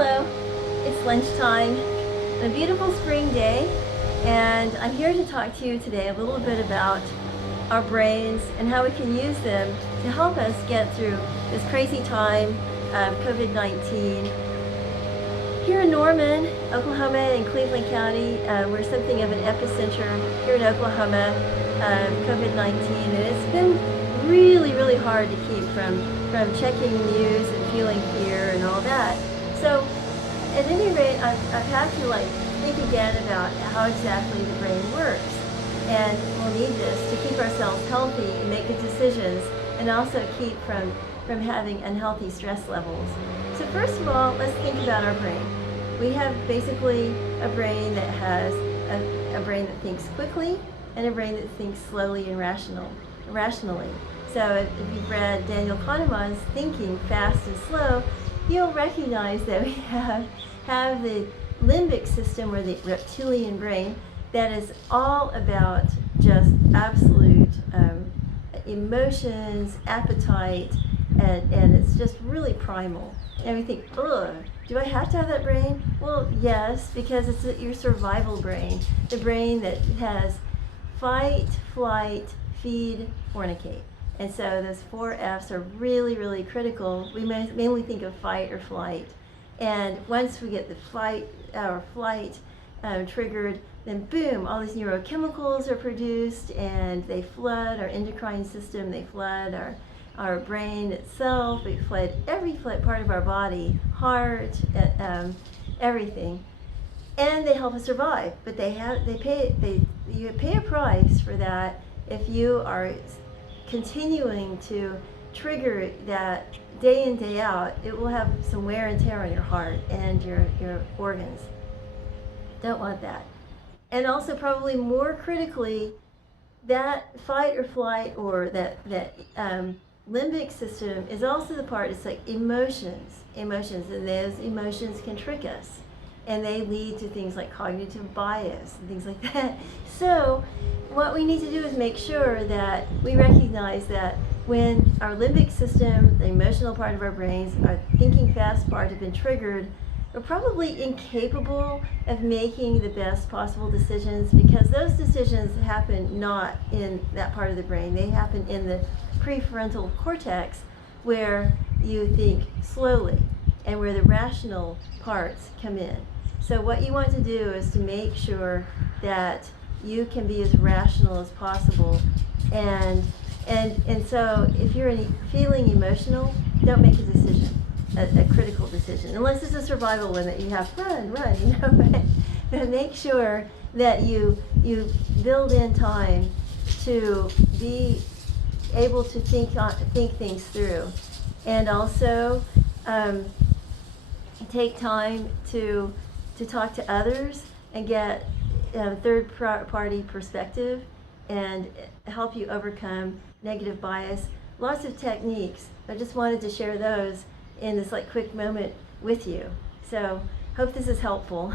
Hello, it's lunchtime on a beautiful spring day, and I'm here to talk to you today a little bit about our brains and how we can use them to help us get through this crazy time of COVID-19. Here in Norman, Oklahoma, in Cleveland County, we're something of an epicenter here in Oklahoma of COVID-19, and it's been really, really hard to keep from checking news and feeling fear and all that. So, at any rate, I've had to think again about how exactly the brain works, and we'll need this to keep ourselves healthy and make good decisions, and also keep from having unhealthy stress levels. So first of all, let's think about our brain. We have basically a brain that has a brain that thinks quickly and a brain that thinks slowly and rationally. So if you've read Daniel Kahneman's Thinking Fast and Slow, you'll recognize that we have the limbic system, or the reptilian brain, that is all about just absolute emotions, appetite, and it's just really primal. And we think, ugh, do I have to have that brain? Well, yes, because it's your survival brain, the brain that has fight, flight, feed, fornicate. And so those 4 F's are really, really critical. We mainly think of fight or flight. And once we get the fight or flight triggered, then boom, all these neurochemicals are produced, and they flood our endocrine system, they flood our brain itself, they flood every part of our body, heart, everything. And they help us survive, but you pay a price for that if you are continuing to trigger that day in, day out. It will have some wear and tear on your heart and your organs. Don't want that. And also, probably more critically, that fight or flight, or that limbic system is also the part, it's like emotions, and those emotions can trick us, and they lead to things like cognitive bias and things like that. So what we need to do is make sure that we recognize that when our limbic system, the emotional part of our brains, our thinking fast part, have been triggered, we're probably incapable of making the best possible decisions, because those decisions happen not in that part of the brain. They happen in the prefrontal cortex, where you think slowly and where the rational parts come in. So what you want to do is to make sure that you can be as rational as possible. And so if you're feeling emotional, don't make a decision, a critical decision, unless it's a survival one that you have run, but make sure that you build in time to be able to think things through, and also take time to talk to others and get third party perspective and help you overcome negative bias. Lots of techniques. I just wanted to share those in this quick moment with you. So hope this is helpful.